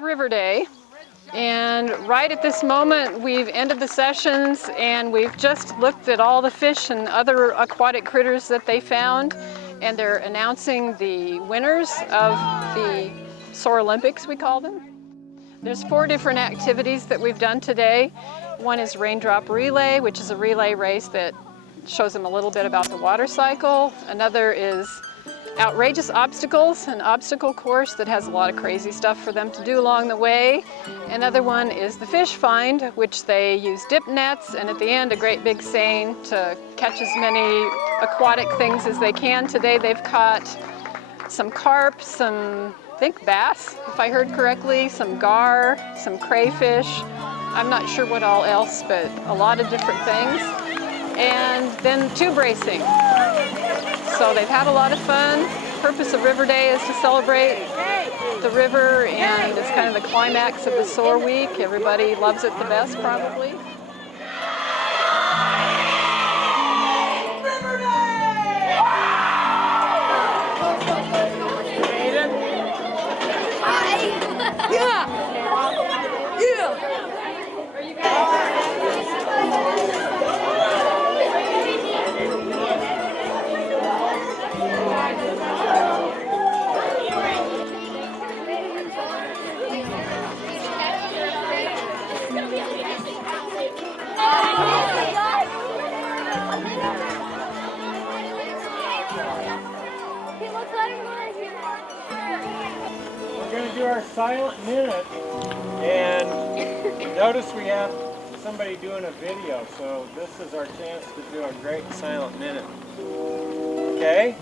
is River Day, and right at this moment we've ended the sessions and we've just looked at all the fish and other aquatic critters that they found, and they're announcing the winners of the SOAR Olympics, we call them. There's 4 different activities that we've done today. One is Raindrop Relay, which is a relay race that shows them a little bit about the water cycle. Another is Outrageous Obstacles, an obstacle course that has a lot of crazy stuff for them to do along the way. Another one is the Fish Find, which they use dip nets, and at the end a great big seine to catch as many aquatic things as they can. Today they've caught some carp, some, I think, bass, if I heard correctly, some gar, some crayfish. I'm not sure what all else, but a lot of different things. And then tube racing. So they've had a lot of fun. The purpose of River Day is to celebrate the river, and it's kind of the climax of the SOAR week. Everybody loves it the best, probably. We're going to do our silent minute, and notice we have somebody doing a video, so this is our chance to do a great silent minute. Okay?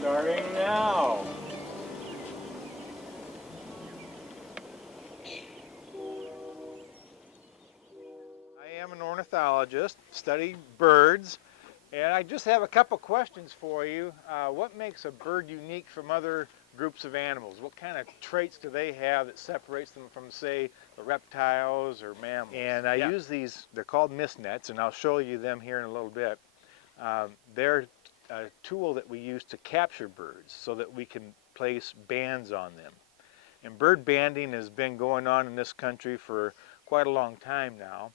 Starting now. I am an ornithologist, study birds, and I just have a couple questions for you. What makes a bird unique from other groups of animals? What kind of traits do they have that separates them from, say, the reptiles or mammals? And I use these, they're called mist nets, and I'll show you them here in a little bit. They're a tool that we use to capture birds so that we can place bands on them. And bird banding has been going on in this country for quite a long time now.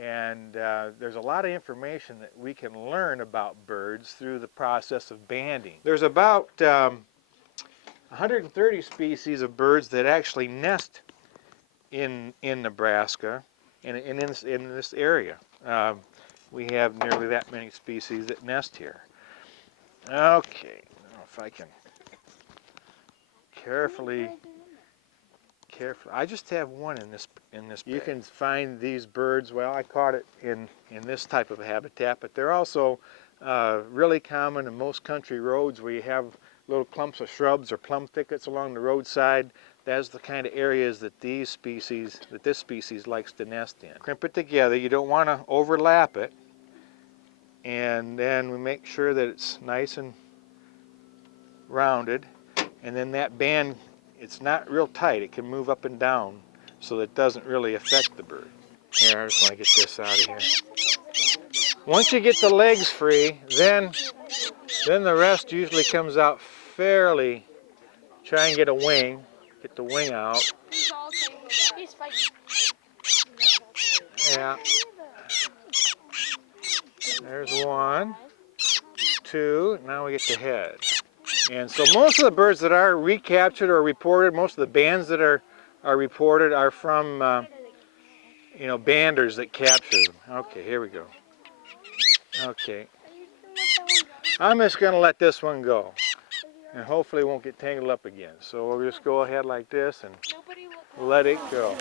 And there's a lot of information that we can learn about birds through the process of banding. There's about 130 species of birds that actually nest in Nebraska and in this area. We have nearly that many species that nest here. Okay, now if I can carefully, I just have one in this You can find these birds, well, I caught it in this type of habitat, but they're also really common in most country roads where you have little clumps of shrubs or plum thickets along the roadside. That's the kind of areas that this species likes to nest in. Crimp it together, you don't want to overlap it, and then we make sure that it's nice and rounded, and then that band, it's not real tight, it can move up and down so that it doesn't really affect the bird. Here, I just want to get this out of here. Once you get the legs free, then the rest usually comes out fairly. Try and get a wing, get the wing out. Yeah. There's one, two, now we get the head. And so most of the birds that are recaptured or reported, most of the bands that are reported are from, you know, banders that capture them. Okay, here we go. Okay. I'm just going to let this one go, and hopefully it won't get tangled up again. So we'll just go ahead like this and let it go.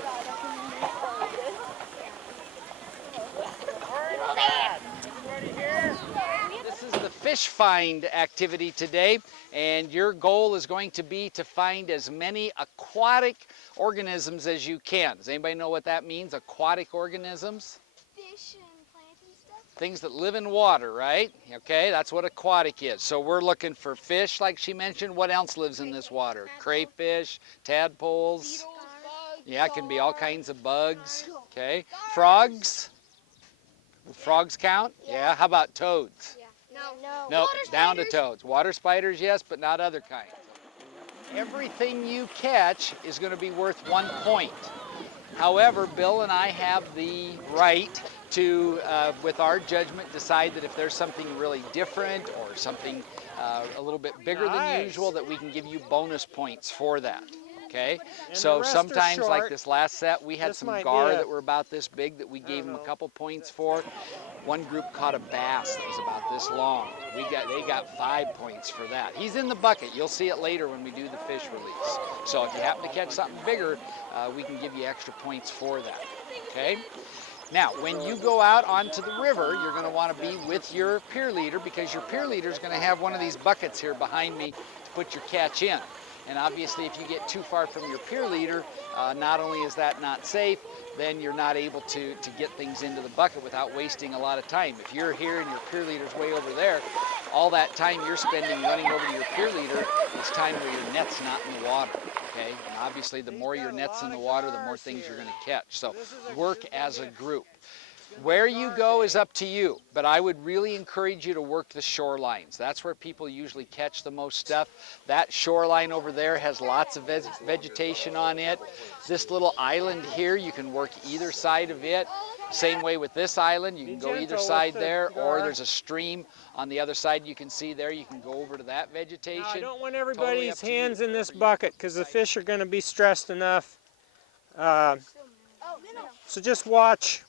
This is the fish find activity today, and your goal is going to be to find as many aquatic organisms as you can. Does anybody know what that means, aquatic organisms? Fish and plants and stuff? Things that live in water, right? Okay, that's what aquatic is. So we're looking for fish, like she mentioned. What else lives in this water? Crayfish, tadpoles. Yeah, it can be all kinds of bugs. Okay, frogs. Frogs count? Yeah. How about toads? No. Nope, down to toads. Water spiders, yes, but not other kinds. everything you catch is going to be worth 1 point. However, Bill and I have the right to, with our judgment, decide that if there's something really different or something a little bit bigger than usual, that we can give you bonus points for that. Okay, so sometimes, like this last set, we had some gar that were about this big that we gave them a couple points for. One group caught a bass that was about this long. They got 5 points for that. He's in the bucket. You'll see it later when we do the fish release. So if you happen to catch something bigger, we can give you extra points for that. Okay. Now, when you go out onto the river, you're going to want to be with your peer leader, because your peer leader is going to have one of these buckets here behind me to put your catch in. And obviously, if you get too far from your peer leader, not only is that not safe, then you're not able to get things into the bucket without wasting a lot of time. If you're here and your peer leader's way over there, all that time you're spending running over to your peer leader is time where your net's not in the water. Okay? And obviously, the more your net's in the water, the more things you're going to catch. So work as a group. Where you go is up to you, but I would really encourage you to work the shorelines. That's where people usually catch the most stuff. That shoreline over there has lots of vegetation on it. This little island here, you can work either side of it. Same way with this island, you can go either side there, or there's a stream on the other side you can see there. You can go over to that vegetation. Now, I don't want everybody's hands in this bucket because the fish are going to be stressed enough. So just watch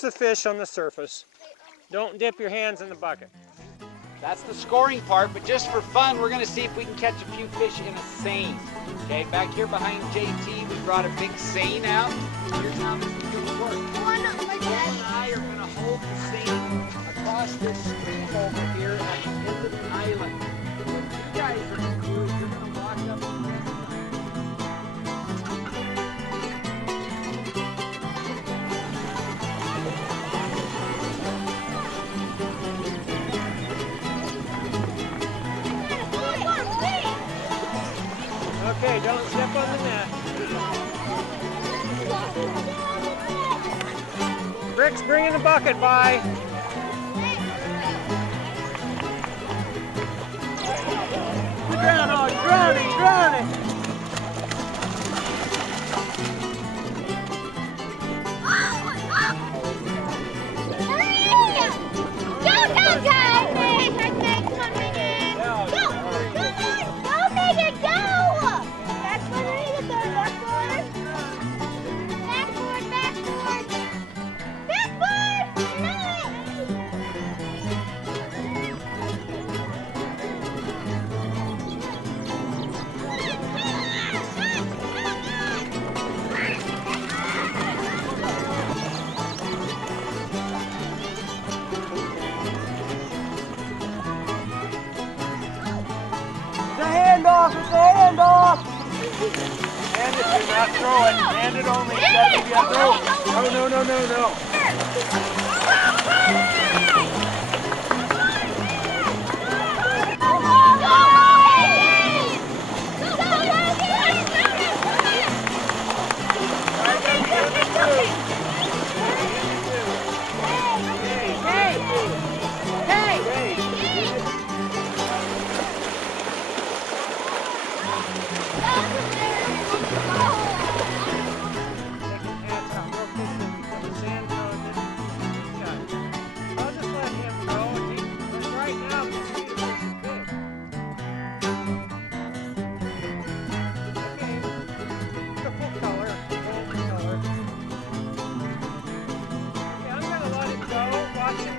the fish on the surface. Don't dip your hands in the bucket. That's the scoring part, but just for fun, we're going to see if we can catch a few fish in a seine. Okay, back here behind JT, we brought a big seine out. Here's how this is going to work. Bill and I are going to hold the seine across this stream over here at the end of the island. What you guys are going to do is you're going to walk up to this side. Okay, don't step on the net. Rick's bringing the bucket by. Drowning. Handoff! Hand it, do not throw it. Hand it only. No. Watch it.